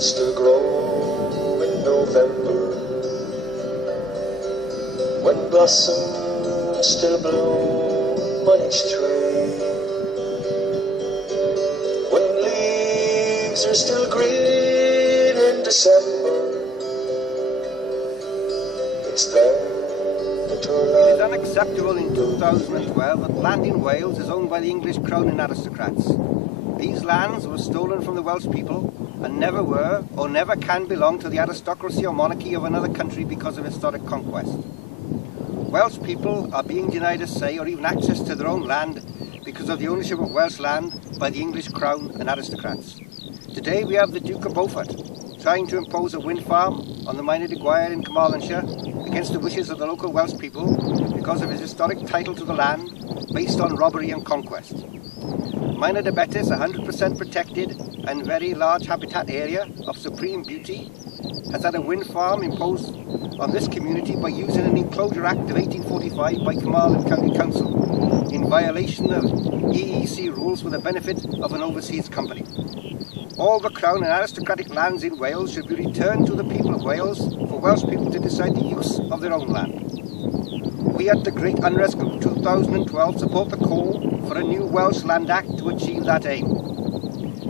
still glow in November, when blossoms still bloom on each tree, when leaves are still green in December. It's then that our land. It is unacceptable in 2012 that land in Wales is owned by the English Crown and aristocrats. These lands were stolen from the Welsh people and never were or never can belong to the aristocracy or monarchy of another country because of historic conquest. Welsh people are being denied a say or even access to their own land because of the ownership of Welsh land by the English Crown and aristocrats. Today we have the Duke of Beaufort trying to impose a wind farm on the Mynyddoedd Llanybydder in Carmarthenshire against the wishes of the local Welsh people because of his historic title to the land based on robbery and conquest. Mynyddoedd Llanybydder is a 100% protected and very large habitat area of supreme beauty, has had a wind farm imposed on this community by using an Enclosure Act of 1845 by Carmarthen County Council in violation of EEC rules for the benefit of an overseas company. All the Crown and aristocratic lands in Wales should be returned to the people of Wales for Welsh people to decide the use of their own land. We at the Great Unrest Group 2012 support the call for a new Welsh Land Act to achieve that aim.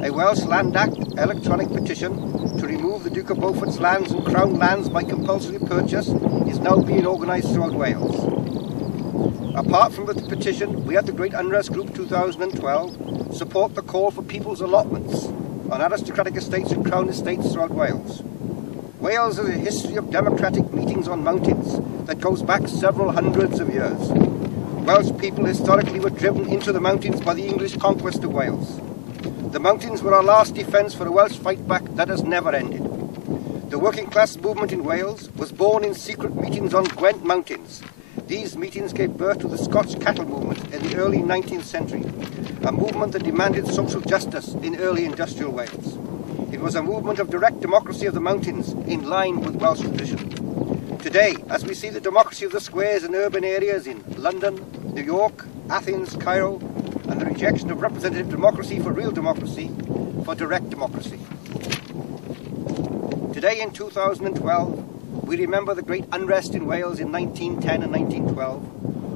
A Welsh Land Act electronic petition to remove the Duke of Beaufort's lands and Crown lands by compulsory purchase is now being organised throughout Wales. Apart from the petition, we at the Great Unrest Group 2012 support the call for people's allotments on aristocratic estates and Crown estates throughout Wales. Wales has a history of democratic meetings on mountains that goes back several hundreds of years. Welsh people historically were driven into the mountains by the English conquest of Wales. The mountains were our last defence for a Welsh fight back that has never ended. The working class movement in Wales was born in secret meetings on Gwent Mountains. These meetings gave birth to the Scotch cattle movement in the early 19th century, a movement that demanded social justice in early industrial Wales. It was a movement of direct democracy of the mountains in line with Welsh tradition. Today, as we see the democracy of the squares in urban areas in London, New York, Athens, Cairo, and the rejection of representative democracy for real democracy, for direct democracy. Today in 2012, we remember the Great Unrest in Wales in 1910 and 1912,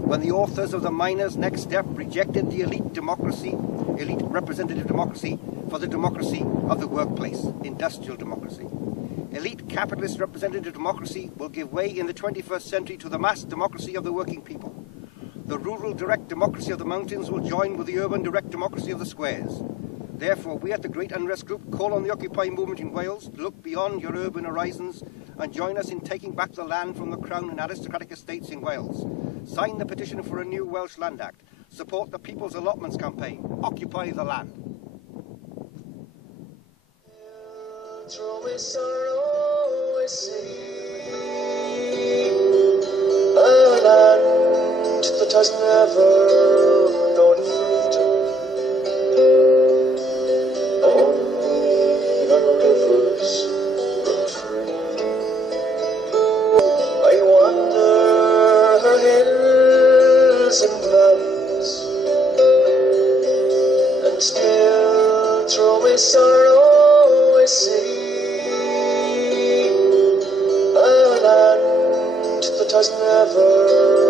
when the authors of the Miners' Next Step rejected the elite representative democracy for the democracy of the workplace, industrial democracy. Elite capitalist representative democracy will give way in the 21st century to the mass democracy of the working people. The rural direct democracy of the mountains will join with the urban direct democracy of the squares. Therefore, we at the Great Unrest Group call on the Occupy movement in Wales to look beyond your urban horizons and join us in taking back the land from the Crown and aristocratic estates in Wales. Sign the petition for a new Welsh Land Act. Support the People's Allotments campaign. Occupy the land. Through my sorrow I see a land that has never known freedom. Only our rivers run free. I wander her hills and valleys, and still through my sorrow I see a land that has never